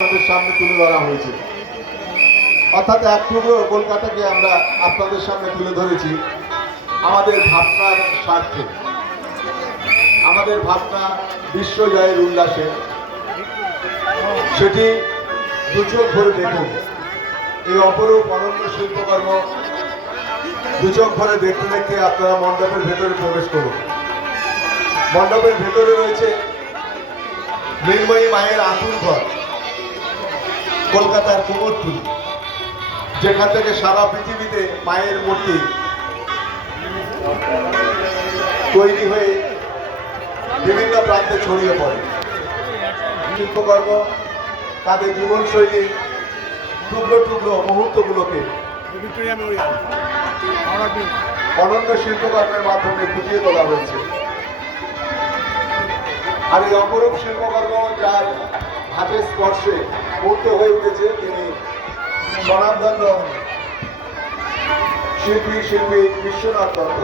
আপনাদের সামনে তুলে ধরা হয়েছে। অর্থাৎ এক টুকরো কলকাতাকে আমরা আপনাদের সামনে তুলে ধরেছি আমাদের ভাবনার স্বার্থে, আমাদের ভাবনা বিশ্বজয়ের উল্লাসে। সেটি দুচোখ ভরে দেখুন, এই অপরূপ অনন্য শিল্পকর্ম দুচোখ ভরে দেখতে দেখতে আপনারা মণ্ডপের ভেতরে প্রবেশ করুন। মণ্ডপের ভেতরে রয়েছে মৃন্ময়ী মায়ের আতুর ঘর, কলকাতার কুমোরটুলি, যেখান থেকে সারা পৃথিবীতে মায়ের মূর্তি তৈরি হয়ে বিভিন্ন প্রান্তে ছড়িয়ে পড়ে। শিল্পকর্ম তাদের জীবনশৈলী টুকরো টুকরো মুহূর্তগুলোকে অনন্য শিল্পকর্মের মাধ্যমে ফুটিয়ে তোলা হয়েছে। আর এই অপরূপ শিল্পকর্ম যার হাতের স্পর্শে মুক্ত হয়ে উঠেছে তিনি স্বনামধন্য শিল্পী বিশ্বনাথ দত্ত।